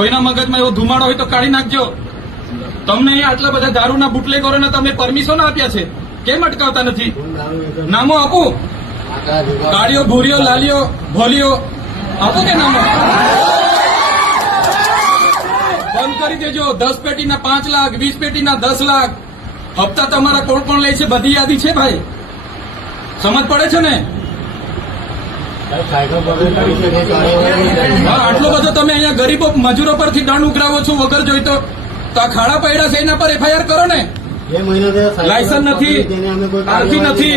કોઈના મગજમાં એવો ધુમાડો હોય તો કાઢી નાખજો. તમને અહીંયા આટલા બધા દારૂના બુટલેગરોને તમે પરમિશન આપ્યા છે, કેમ અટકાવતા નથી? નામો આપો. કાળીઓ, ભૂરીઓ, લાલીઓ, ભોલીઓ આપો કે નામો? બંધ કરી દેજો. 10 પેટીના 5 લાખ, 20 પેટીના 10 લાખ હપ્તા તમારા કોણ કોણ લે છે બધી યાદી છે ભાઈ. સમજ પડે છે ને? આટલો બધો તમે અહીંયા ગરીબો મજૂરો પરથી દંડ ઉઘરાવો છો વગર જોઈતો. તો આ ખાડા પડ્યા છે એના પર એફઆઈઆર કરો ને. લાયસન્સ નથી, આરસી નથી,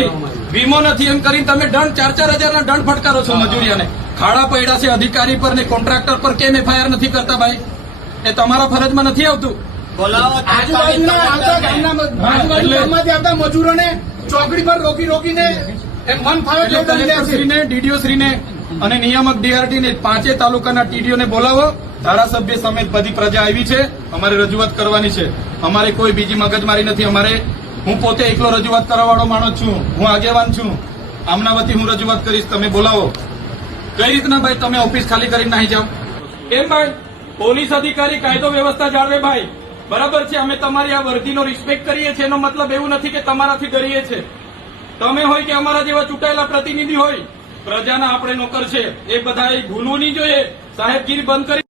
વીમો નથી, એમ કરીને તમે દંડ 4-4 હજારના દંડ ફટકારો છો મજૂરિયાને. ખાડા પડ્યા છે અધિકારી પર ને કોન્ટ્રાક્ટર પર કેમ એફઆઈઆર નથી કરતા ભાઈ? એ તમારા ફરજમાં નથી આવતું. આજુબાજુના મજૂરોને ચોકડી પર રોકીને મન ફાવે ડીડીઓ શ્રીને અને નિયામક ડીઆરટી ને 5 તાલુકાના ટીડીઓને બોલાવો. ધારાસભ્ય સમેત બધી પ્રજા આવી છે, અમારે રજૂઆત કરવાની છે. અમારે કોઈ બીજી મગજમારી નથી. હું પોતે એકલો રજૂઆત કરવા વાળો માણસ છું, હું આગેવાન છું. આમના વતી હું રજૂઆત કરીશ, તમે બોલાવો. કઈ રીતના ભાઈ તમે ઓફિસ ખાલી કરીને નાહી જાઓ? કેમ ભાઈ? પોલીસ અધિકારી કાયદો વ્યવસ્થા જાળવે ભાઈ. બરાબર છે, અમે તમારી આ વર્દીનો રિસ્પેક્ટ કરીએ છીએ. એનો મતલબ એવું નથી કે તમારાથી ડરીએ છે. તમે હોય કે અમારા જેવા ચૂંટાયેલા પ્રતિનિધિ હોય, પ્રજાના આપણે નોકર છે. એ બધા ભૂલવું નહીં જોઈએ. સાહેબગીરી બંધ કરી